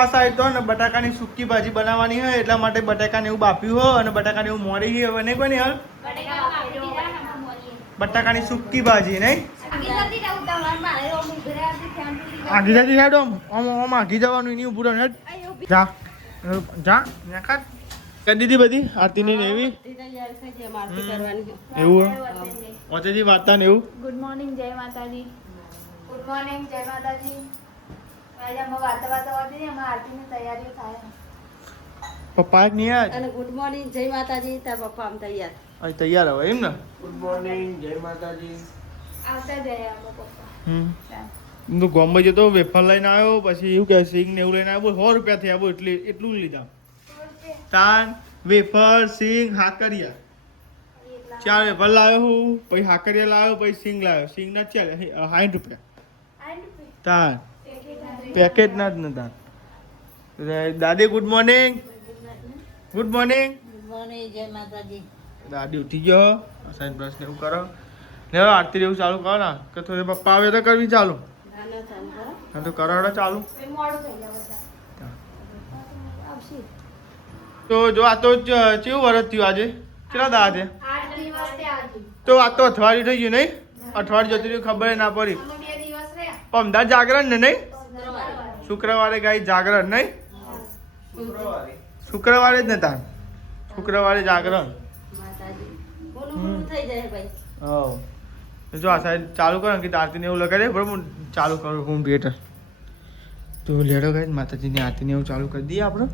આ સાઈડ તો ને બટાકાની સૂકી ભાજી બનાવવાની હોય એટલા માટે બટાકાને એવું બાફ્યું હોય અને બટાકાને એવું મોરી હોય હવે નહીં કોઈ નહીં બટાકાની સૂકી ભાજી નહીં આગી જતી હેડ આમ આગી જવાનું એની ઉભું હેડ જા જા નાખા કરી દીધી બધી આરતીની ને એવી એવું ઓચેજી વાર્તા ને એવું ગુડ મોર્નિંગ જય માતાજી ગુડ મોર્નિંગ જય માતાજી આજે અમે વાતા હોતી અમે આરતીની તૈયારીઓ થાય પપ્પા જ નહીં આજ અને ગુડ મોર્નિંગ જય માતાજી તાર પપ્પા આમ તૈયાર અહીં તૈયાર હવે એમ ને ગુડ મોર્નિંગ જય માતાજી આવતા જઈએ અમે પપ્પા તો ગોમ્બે જતો વેફર લઈને આવ્યો પછી એવું કે સિંગ ને એવું લઈને આવ્યો 100 રૂપિયા થયા બોલ એટલું લીધા તાન વેફર સિંગ હાકરિયા 4 વેફર લાવ્યો હું પછી હાકરિયા લાવ્યો પછી સિંગ લાવ્યો સિંગ ના ચાલે 60 રૂપિયા તાન પેકેટ ના જ નતા દાદી ગુડ મોર્નિંગ ગુડ મોર્નિંગ જય માતાજી દાદી ઉઠી ગયો સાઈન બ્રશ ને એવું કરો ને હવે આરતી એવું ચાલુ કરો ને કે થોડી પપ્પા આવે તો કરવી ચાલુ હા તો કરો ચાલુ મોડું થઈ જાય બધા તો જો આ તો કેવું વરસ થયું આજે કેટલા દા છે 8 દિવસ થયા હજી તો આ તો અઠવાડિયું થઈ ગયું નહીં અઠવાડિયું જતું રહ્યું ખબર ના પડી અમે 2 દિવસ રહ્યા પમદાર જાગરણ ને નહીં શુક્રવારે ગાય જાગરણ નહીં શુક્રવારે જ નતા શુક્રવારે જાગરણ માતાજી બોલું થઈ જાય ભાઈ હા જો આ સાઈડ ચાલુ કરો કે આરતીને એવું લગાડે બરાબર હું ચાલુ કરું હોમ થિયેટર તો લેડો ગાય માતાજીની આરતીને એવું ચાલુ કરી દઈએ આપણે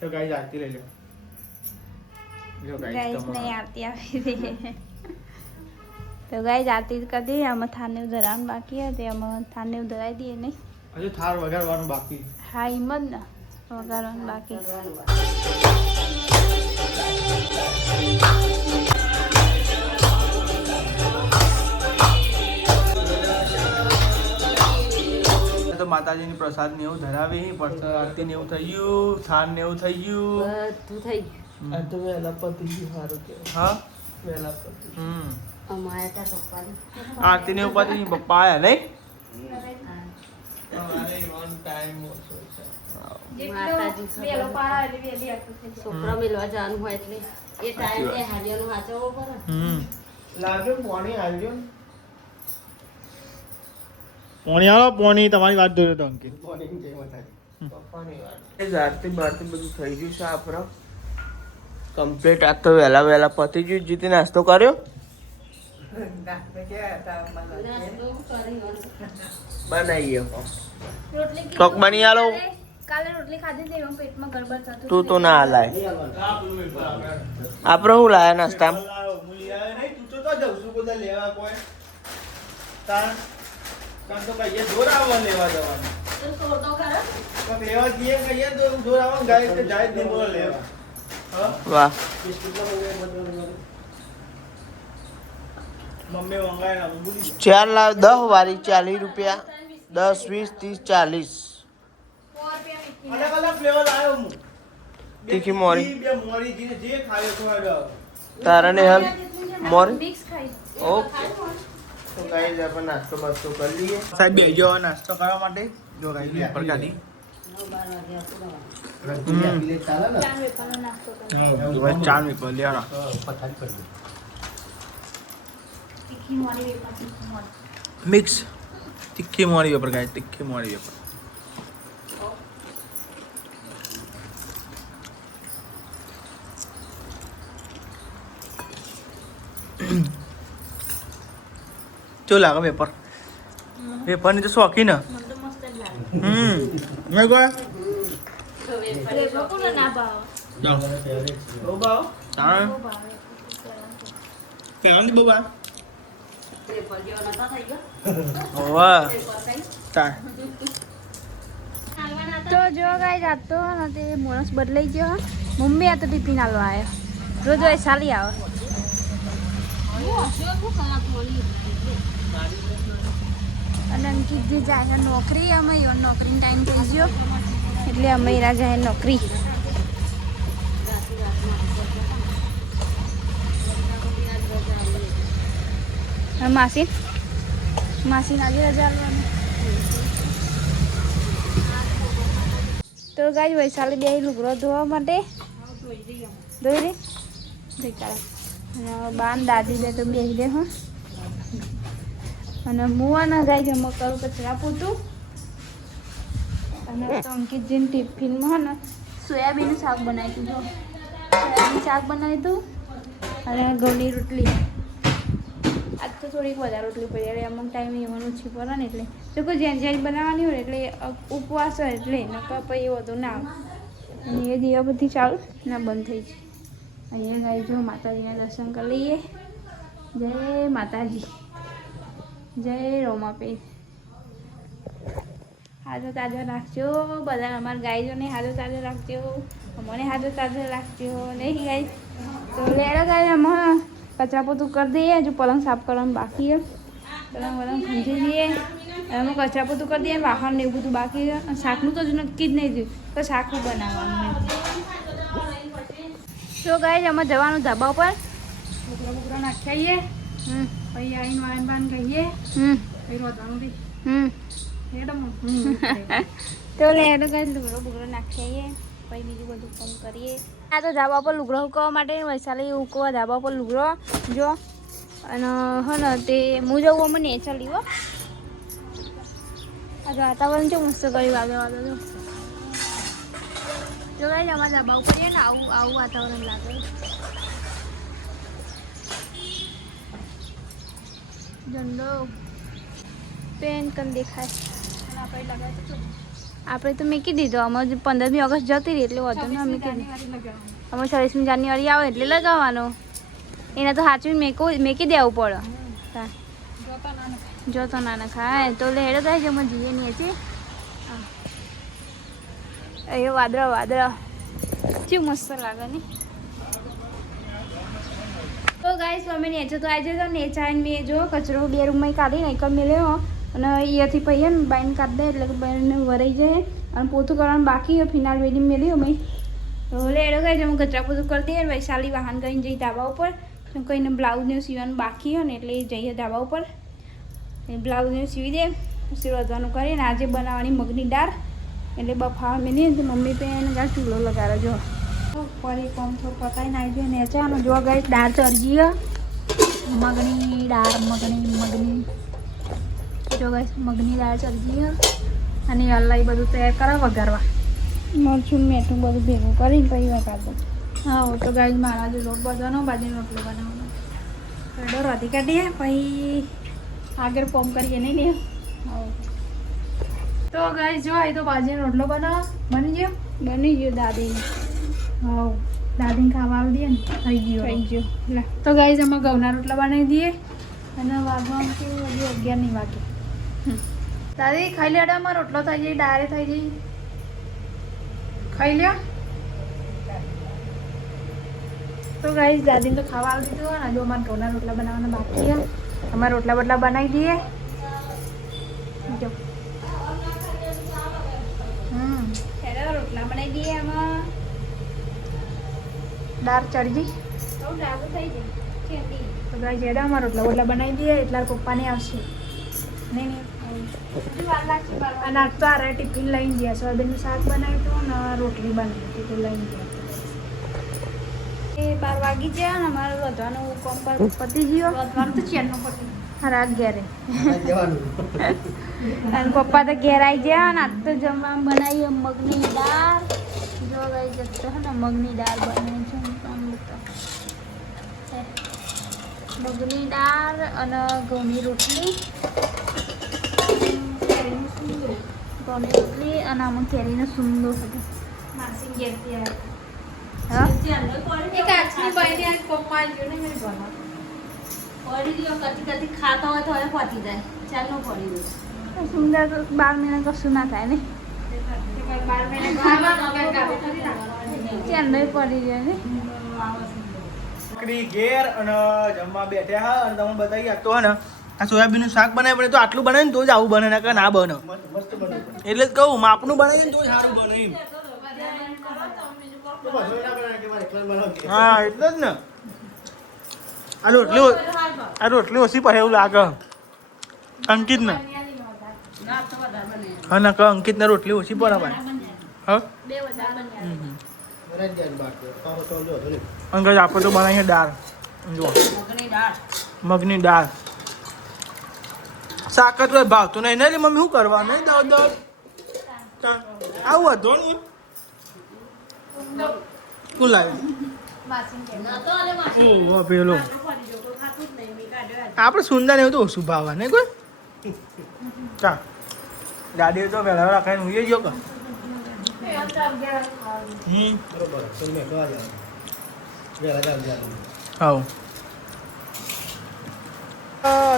તો ગાઈસ આરતી લઈ લો જો ગાઈસ નહીં આરતી આવી રહી તો ગાઈસ આરતી કરી દઈએ અમે થાને ધરાવવાનું બાકી હતી અમે થાને ધરાવી દઈએ નહીં હજુ થાર વગાડવાનું બાકી હા હિંમત ને વગાડવાનું બાકી તો માતાજીની પ્રસાદ ને એવું ધરાવી પ્રસાદ આરતી ને એવું થઈ ગયું થાન ને એવું થઈ ગયું બધું થઈ ગયું આ તો વહેલા પતી ગયું સારું કે હા વહેલા પતી અમારે ત્યાં પપ્પાની આરતી ને ઉપર પપ્પા આયા નહીં અમારે ઓન ટાઈમ ઓછો છે છોકરા મેળવા જવાનું હોય એટલે એ ટાઈમે હારિયાનું હાચવવો પડે લાગે પાણી આવ્યો પોણી આવો પોણી તમારી વાત જોયો તો અંકિત મોર્નિંગ જય માતાજી પપ્પાની વાત આરતી બારતી બધું થઈ ગયું છે આપણો કમ્પ્લીટ આ તો વહેલા પતી ગયું જીતે નાસ્તો કર્યો બનાવીએ કોક બની આલો કાલે રોટલી ખાધી હતી એમાં પેટમાં ગડબડ થતું તું તો ના લાય આપણે શું લાયા નાસ્તા તો કહીએ જોર આવવા લેવા જવાનું પણ લેવા જઈએ કહીએ તો જોર આવવાનું ગાય તો જાય જ નહીં બોલો લેવા વાહ મમ્મી વંગાય ના બોલી 4 લાવ 10 વારી 40 રૂપિયા 10 20 30 40 અલગ અલગ ફ્લેવર આવ્યો હું તીખી મોરી બે મોરી જે ખાયો તો હેડો તારાને હાલ મોરી મિક્સ ખાઈ ઓકે તો ગાઈસ આપણે નાસ્તો બાસ્તો કરી લઈએ સાહેબ બેજો નાસ્તો કરવા માટે જો ગાઈસ પર ગાડી ચાર મીકો લેવાનો મિક્સ તીખી મોરી વેપર ગાઈસ તીખી મોરી વેપર ચો લાગે વેપર વેપરની તો શોખી ને મેં કોઈ વેફર કોને ના ભાવે? બહુ ભાવ તાણ બહુ ભાવે. પેલાની બહુ ભાવ વેફર જેવા નતા થઈ ગયા. વાહ વેફર થઈ. તાણ તો જો ગાઈસ આ તો ને તે માણસ બદલાઈ ગયો. મમ્મી આ તો ટિફિન આલવા આવ્યો. રોજ હોય ચાલી આવે. અને અંકિત જે જાય છે નોકરી, અમે યો નોકરીનો ટાઈમ થઈ ગયો એટલે અમે એરા જાય નોકરી. માસી આજે રજા આલવાની. તો ગાય વૈશાલી બે લુગડો ધોવા માટે ધોઈ દે અને બાન દાદી બે તો બેસી દે હો. અને મુવા ના જાય છે કરું કચરા પૂતું. અને તો અંકિતજીને ટિફિનમાં ને સોયાબીનનું શાક બનાવી દીધું. સોયાબીન શાક બનાવી દઉં અને ઘઉંની રોટલી. આજ તો થોડીક વધારે રોટલી પડી એટલે અમુક ટાઈમે એવાનું ઓછી પડે ને એટલે જો કોઈ જેન બનાવવાની હોય એટલે ઉપવાસ હોય એટલે નકર પછી એ વધુ ના આવે. અને એ દીવા બધી ચાલુ ના બંધ થઈ જાય. અહીંયા ગાય જો માતાજીના દર્શન કરી લઈએ. જય માતાજી, જય રોમાપી. હાજો તાજો રાખજો બધા. અમારા ગાયજોને હાજો તાજો રાખજો, અમને હાજો તાજો રાખજો. નહીં ગાય તો લેડો ગાય અમે કચરા પોતું કરી દઈએ. હજુ પલંગ સાફ કરવાનું બાકી છે. પલંગ વલંગ ખંજી દઈએ. અમે કચરા પોતું કરી દઈએ. વાહન ને એવું બધું બાકી છે. શાકનું તો હજુ નક્કી જ નહીં થયું તો શાકું બનાવવાનું. તો ગાય અમે જવાનું ધાબા ઉપર. બુકરો નાખી આવીએ. પછી આવીને વાન બાન કહીએ. પછી રોધવાનું બી તો લેડો ગાય લુગડો બુગડો નાખી આવીએ. પછી બીજું બધું કામ કરીએ. આ તો ધાબા પર લુગડો ઉકવવા માટે વૈશાલી ઉકવવા ધાબા પર લુગડો જો. અને હો ને તે હું જવું અમે નેચરલી હો. આ વાતાવરણ છે મસ્ત કર્યું વાગે તો જો ગાય અમારા ધાબા ઉપર ને આવું વાતાવરણ લાગે. ઝંડો પેન કન દેખાય. આપણે તો મેકી દીધો. અમે 15મી ઓગસ્ટ જતી રહી એટલે વધુ ને અમે અમે 26મી જાન્યુઆરી આવે એટલે લગાવવાનો. એને તો સાચું મેકી દેવું પડે. જોતો ના નખાય તો લેડો થાય છે અમે જઈએ નહીં છીએ. એ વાદળા કેવું મસ્ત લાગે ને. તો ગાઈસ અમે નેચે તો આવી જતો નેચા આવીને મેં જો કચરો 2 રૂમમાં કાઢી નાખ્યો મેલ્યો. અને અહીંયાથી પછી ને બાઈને કાઢી દે એટલે બાઈને વરાઈ જાય. અને પોતું કરવાનું બાકી હોય ફિનાલ વેડી મેલ્યો મેં તો લેડો ગાઈસ અમે કચરા પોતું કરી દઈએ. વૈશાલી વાહન કરીને જઈ ધાબા ઉપર. કોઈને બ્લાઉઝને સીવવાનું બાકી હોય ને એટલે જઈએ ધાબા ઉપર. બ્લાઉઝને સીવી દે પછી વધવાનું કરીને આજે બનાવવાની મગની દાળ એટલે બફાવા મેલી તો મમ્મી પેન ગાય ચૂલો લગાડો જો. ફરી કોમ થોડું પતાવીને આવી ગયો નેચાનો જો ગાય દાળ ચરજી મગની દાળ મગની જો ગાય મગની દાળ ચરજી. અને હલાઈ બધું તૈયાર કરવા વઘારવા મરચું મેઠું બધું ભેગું કરીને પછી વઘાર દઉં. હા તો ગાય મારા જો લોટ બધવાનો બાજરીનો રોટલો બનાવવાનો. ડર વધી કાઢીએ પછી આગળ ફોર્મ કરીએ નહીં લે. તો ગાય જો એ તો બાજરીનો રોટલો બનાવો. બની ગયો દાદીને. હા દાદીને ખાવા આવી દઈએ ને થઈ ગયો. તો ગાય અમે ઘઉંના રોટલા બનાવી દઈએ. અને વાગવાનું કે હજી 11 નહીં વાગે. દાદી ખાઈ લે અમારો રોટલો થઈ જાય ડારે થઈ જાય. ખાઈ લ્યો. તો ગાઈસ દાદીને તો ખાવા આવી દીધું ને જો અમારે ઘઉંના રોટલા બનાવવાના બાકી છે. અમારે રોટલા બોટલા બનાવી દઈએ. જો રોટલા બનાવી દઈએ. આમાં દાળ ચડજી તો ગાઈસ જેડા અમારે રોટલા બોટલા બનાવી દઈએ એટલા પપ્પાને આવશે. નહીં અને આજ તો આ ટિફિન લઈને ગયા. સોયાબીનનું શાક બનાવ્યું હતું ને રોટલી બનાવી હતી તો લઈને ગયા. 12 વાગી ગયા ને અમારે વધવાનું કોમ પર પતી ગયો. વધવાનું તો ચેનનો પતી રાત ઘેરે અને પપ્પા તો ઘેર આવી ગયા ને આજ તો જમવામાં બનાવી મગની દાળ. જો ગાઈ જતો હે ને મગની દાળ બને છે. મગની દાળ અને ઘઉંની રોટલી ઘઉંની રોટલી અને આમાં કેરીનો સુંદર હતો માસી ઘેરથી આવ્યા એ કાચની બાઈને આ પપ્પા જો ને મેં બનાવ પડી ગયો કદી ખાતા હોય તો હવે પતી જાય ચાલો પડી ગયું સુંદર 12 મહિના કશું ના થાય ને 12 મહિના ચાંદોય પડી જાય ને નોકરી ઘેર અને જમવા બેઠા હા અને તમે બતાવી ગયા તો હે ને આ સોયાબીનનું શાક બનાવે પડે તો આટલું બનાવે ને તો જ આવું બને ને કે ના બને એટલે જ કહું માપનું બનાવીએ ને તો જ સારું બને એમ હા એટલે જ ને આ રોટલી ઓછી પડે એવું લાગે અંકિત ને હા ના અંકિત ને રોટલી ઓછી પડે ભાઈ હા અંકજ આપણે તો બનાવીએ દાળ જુઓ મગની દાળ શાક તો ભાવતું નહીં ને મમ્મી શું કરવા નહીં દળ આવું વધો ને શું લાવ્યું પેલો આપણે સુંદર એવું તો ઓછું ભાવવા નહીં કોઈ ચા ગાડી તો વહેલા રાખીને હું ગયો કે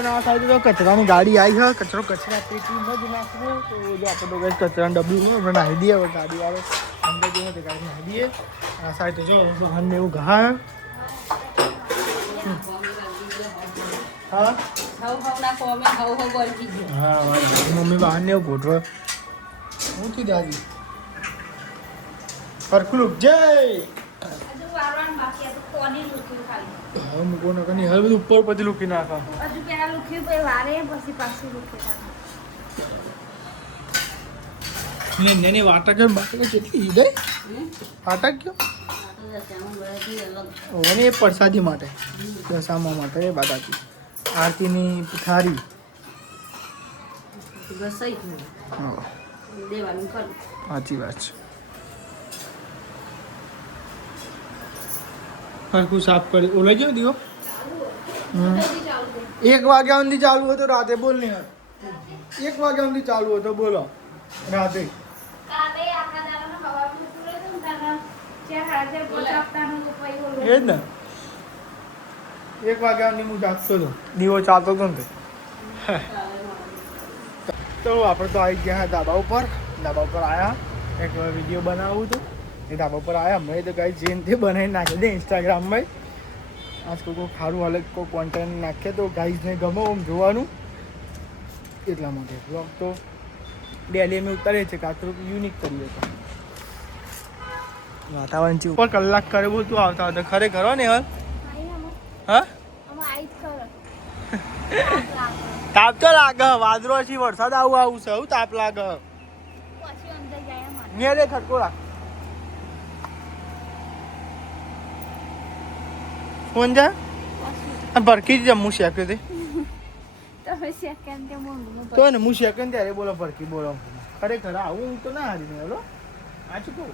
ના થાય તો કચરાની ગાડી આવી છે કચરો કચરા પેટીમાં જ નાખવો તો જો આપણે તો કઈ કચરાનું ડબ્બું આપણે નાખી દઈએ હવે ગાડી વાળો અંદર જઈએ તો ગાડી નાખી દઈએ આ સાઈડ તો જો વાહનને એવું ઘા હા હા મમ્મી વાહનને એવું ગોઠવે હું થી દાદી સરખું જય હવે મૂકો ને કની હવે બધું ઉપર પછી લૂકી નાખો હજુ પેલા લુખ્યું પછી વારે પછી પાછું લુખ્યું ને નેની વાટા કે બાટકે કેટલી ઈડે વાટા કયો ઓને એ પ્રસાદી માટે દશામા માટે એ બાટાકી આરતીની થારી સાચી વાત છે હરખું સાફ કરી ઓલા ગયો દીવો 1 વાગ્યા સુધી ચાલુ હતો રાતે બોલ ને 1 વાગ્યા સુધી ચાલુ હતો બોલો રાતે એ જ ને 1 વાગ્યા સુધી હું જાગતો હતો દીવો ચાલતો હતો ને તો આપણે તો આવી ગયા ધાબા ઉપર આવ્યા એક વિડીયો બનાવવું હતું એ ધાબા ઉપર આવ્યા મેં તો કઈ જેન તે બનાવીને નાખી દે ઇન્સ્ટાગ્રામમાં આજ કોઈ ખારું અલગ કોઈ કોન્ટેન્ટ નાખે તો ગાઈઝને ગમે આમ જોવાનું એટલા માટે બ્લોગ તો ડેલી અમે ઉતારીએ છીએ કાં થોડુંક યુનિક કરીએ તો વાતાવરણ છે ઉપર કલાક કરવું તું આવતા હતા ખરેખર હો ને હાલ હા તાપ તો લાગે વાદળો છે વરસાદ આવું છે એવું તાપ લાગે મેરે ખટકો રાખ ફોન જા ભરકી જ જમવું શેક્યું તે તો ને હું શેકન ત્યારે બોલો ભરકી બોલો ખરેખર આવું તો ના હારી ને હેલો આ શું કહું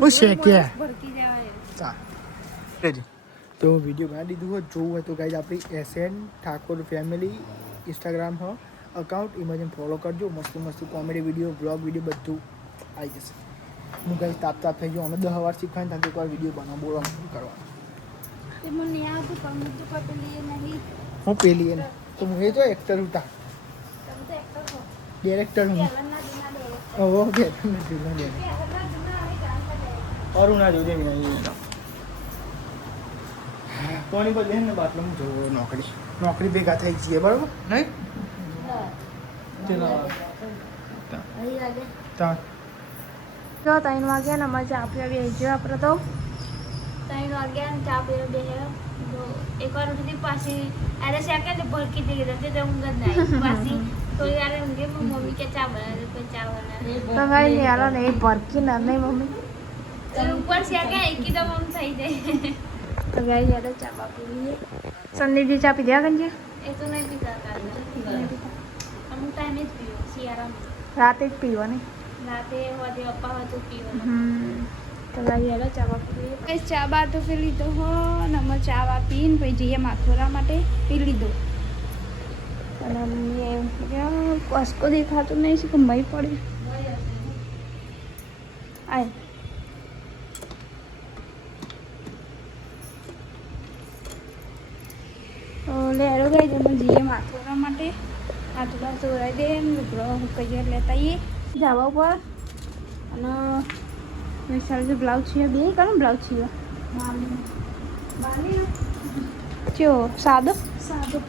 હું શેક્યા તો વિડીયો બના દીધું હોય જોવું હોય તો ગાઈઝ આપણી SN ઠાકોર ફેમિલી ઇન્સ્ટાગ્રામ હ અકાઉન્ટ એમાં ફોલો કરજો મસ્ત મસ્ત કોમેડી વિડીયો બ્લોગ વિડીયો બધું આવી જશે હું ગાઈઝ તાપ થઈ ગયો અમે 10 વાર શીખવાને ત્યાં એકવાર વિડીયો બનાવ બોલવા કરવાનું હું પેલી એને તો હું એ તો એક્ટર હતા ડિરેક્ટર હું ઓકે અરુણા જોજે કોની બદલે ને બાટલો હું જોવો નોકરી ભેગા થઈ જઈએ બરાબર નહીં જો 3 વાગ્યા ને અમારે ચા પીવા બેસજો આપણે તો 3 વાગ્યા ને ચા પીવા બેસ્યો એકવાર ઉઠી પાછી અરે શાકે ને ભરકી દઈ ગઈ તો ઊંઘ જ ના પાછી તો યાર ઊંઘે મમ્મી કે ચા બનાવે કોઈ ચા બનાવે તો ભાઈ ને યાર ને ભરકી ના નહીં મમ્મી ઉપર શાકે એકી તો મમ થઈ જાય તો ગાઈ યાર ચા પી લઈએ સંદીપજી ચા પી ગયા કંજે એ તો નહીં પીતા અમુક ટાઈમે જ પીવો શિયાળામાં રાતે જ પીવો ને રાતે હોજે અપ્પા હતું પીવાનું તો ગાઈ યાર ચા પી લઈએ ચા બા તો પી લીધો હો ને અમે ચા પીને પછી જઈએ માથોરા માટે પી લીધો અને મમ્મીએ એમ કે કોસ્કો દેખાતું નહીં છે કે મય પડે આય લેરો ગઈ તમે જઈએ માથોરા માટે આટલા ચોરાઈ દે ને લુગડો કઈ લેતા આવીએ જવા ઉપર અને વિશાલ જે બ્લાઉઝ છે બે કયો બ્લાઉઝ છે ચો સાદો સાદો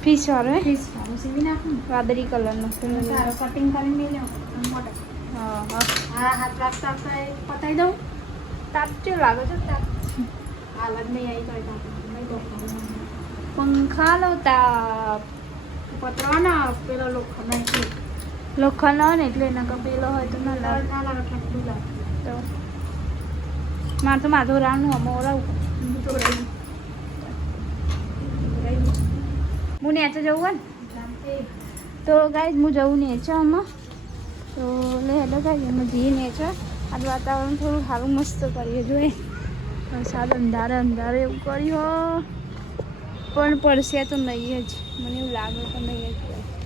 ફીસ વાળો હે ફીસ વાળો સીવી નાખું વાદળી કલરનો કટિંગ કરીને મેલ્યો હા હા હા હાથ રાખતા પતાવી દઉં તાપ ચેવું લાગે છે તાપ હાલત નહીં આવી કઈ પંખા લો તાપ પતરાના પેલો લોખંડ હોય ને એટલે એના પેલો હોય તો ના લાગે તો મારે તો માધો રાણનું અમારાવું હું નેચે જવું હોય ને તો ગાઈઝ હું જવું નેચે આમાં તો લે હેલો ગાઈઝ અમે જઈએ નેચે આજ વાતાવરણ થોડું સારું મસ્ત કરીએ જોઈએ વરસાદ અંધારે અંધારે એવું કર્યું પણ પડશે તો નહીં જ મને એવું લાગે તો નહીં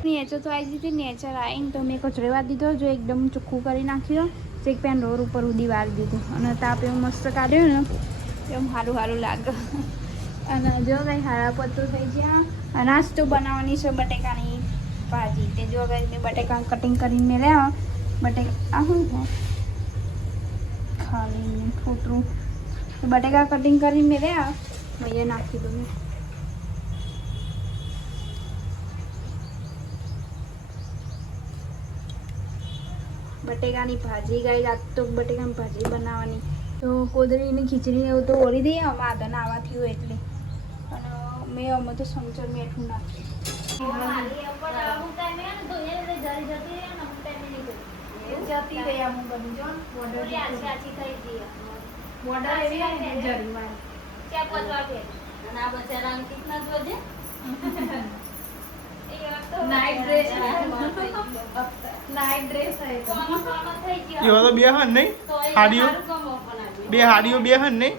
જ નેચર તો આવી હતી નેચર આવીને તો મેં કચરો વાર દીધો જો એકદમ ચોખ્ખું કરી નાખ્યો ચેક પેન રોડ ઉપર સુધી વાર દીધું અને તાપ એવું મસ્ત કાઢ્યો ને એમ સારું સારું લાગે અને જો કંઈ હારા પત્તો થઈ ગયા નાસ્તો બનાવવાની છે બટેકાની ભાજી તે જો કંઈ મેં બટેકા કટિંગ કરીને મેળ્યા બટેકા શું છે ખાલી ફોટરું બટેકા કટિંગ કરીને મેળ્યા મેં નાખી દઉં બટેકાની ભાજી ગાઈ રાત તો બટેકાની ભાજી બનાવવાની તો કોદરીની ખીચડી એવું તો ઓળી દઈએ અમે આદન આવા થયું એટલે અને મેં અમે તો સમચર મીઠું એવા તો બે હન નહીં હાડીઓ બે હાડીઓ બે હન નહીં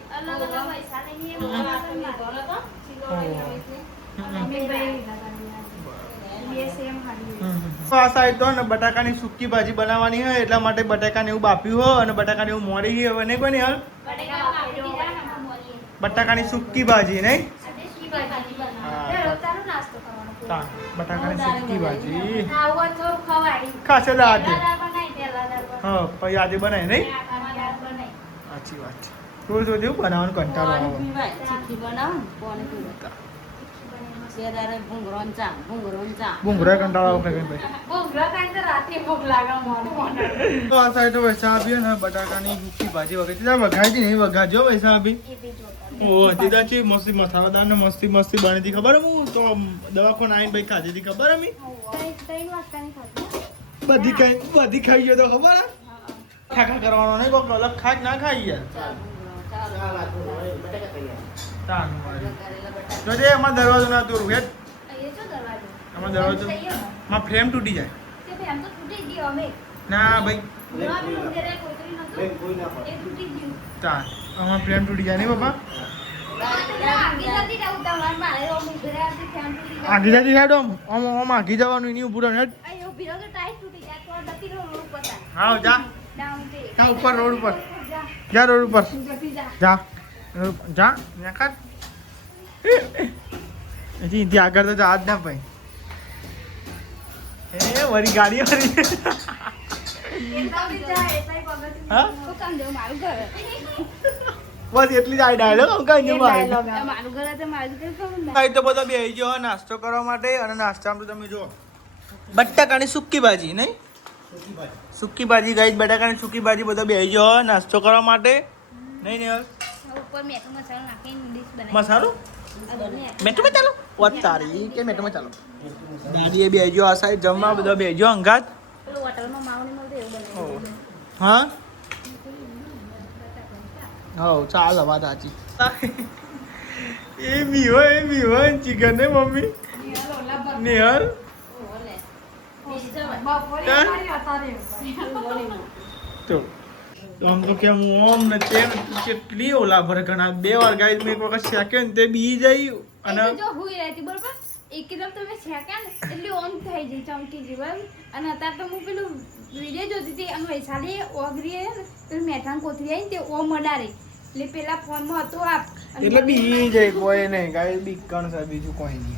આ સાઈડ તો ને બટાકાની સૂકી ભાજી બનાવવાની હોય એટલા માટે બટાકાને એવું બાફ્યું હોય અને બટાકાને એવું મોરી હોય નહીં કોઈ હાલ બટાકાની સૂકી ભાજી નહીં બટાકાની સૂકી ભાજી ખાસે આજે હા પછી આજે બનાય નહીં સાચી વાત છે રોજ રોજ એવું બનાવવાનું કંટાળો આવે ભૂંગરા કંટાળો આવે તો આ સાઈડ તો વૈસા આપીએ ને બટાકાની સૂકી ભાજી વગર વઘારી નહીં વઘારજો વૈસા આપી ઓ દીદા છે મસ્તી મસાલાદાર ને મસ્તી મસ્તી બની હતી ખબર હું તો દવાખાને આવીને ભાઈ ખાધી હતી ખબર અમી બધી ખાઈ ગયો તો ખબર ખાખા કરવાનો નહીં કોક અલગ ખાક ના ખાઈ યાર જોજે એમાં દરવાજો ના તોડું હેડ એમાં દરવાજો માં ફ્રેમ તૂટી જાય ના ભાઈ આમાં ફ્રેમ તૂટી જાય નહીં બાપા આગી જતી હેડ આમ આગી જવાનું એની ઉભું હેડ હા જા જા ઉપર રોડ ઉપર જા રોડ ઉપર જા જા નેખાત હજી ત્યાં આગળ તો જા જ ના ભાઈ એ વરી ગાડી વરી હા બસ એટલી જ આ ડાયલોગ કઈ નહીં મારું તો બધા બેસી ગયો નાસ્તો કરવા માટે અને નાસ્તામાં તો તમે જો બટાકાની સૂકી ભાજી નહીં સૂકી ભાજી ગાઈ બટાકાની સૂકી ભાજી બધા બેસી ગયો નાસ્તો કરવા માટે નહીં ને મસાલો મેટુ માં ચાલો વાત તારી કે મેટુ માં ચાલો દાદી એ બેસી ગયો આ સાઈડ જમવા બધા બેસી ગયો અંગાત હા હો ચાલ વાત સાચી એ મીવો ચિકન ને મમ્મી નિહર તો આમ તો કેમ ઓમ ને તેમ કેટલી ઓલા ભર ઘણા બે વાર ગાઈસ મેં એક વખત શેક્યો ને તે બી જાય અને એકદમ તમે છેક્યા ને એટલે ઓન થઈ જાય ચમકી ગઈ બરાબર. અને અત્યારે તો હું પેલું વિડીયો જોતી હતી અને વૈશાલી ઓગરી ને પેલું મેઠાણ કોથળી આવી ને તે ઓ મડારે એટલે પેલા ફોનમાં હતો આપ એટલે બી જાય કોઈ નહીં કાંઈ બીકણ છે બીજું કોઈ નહીં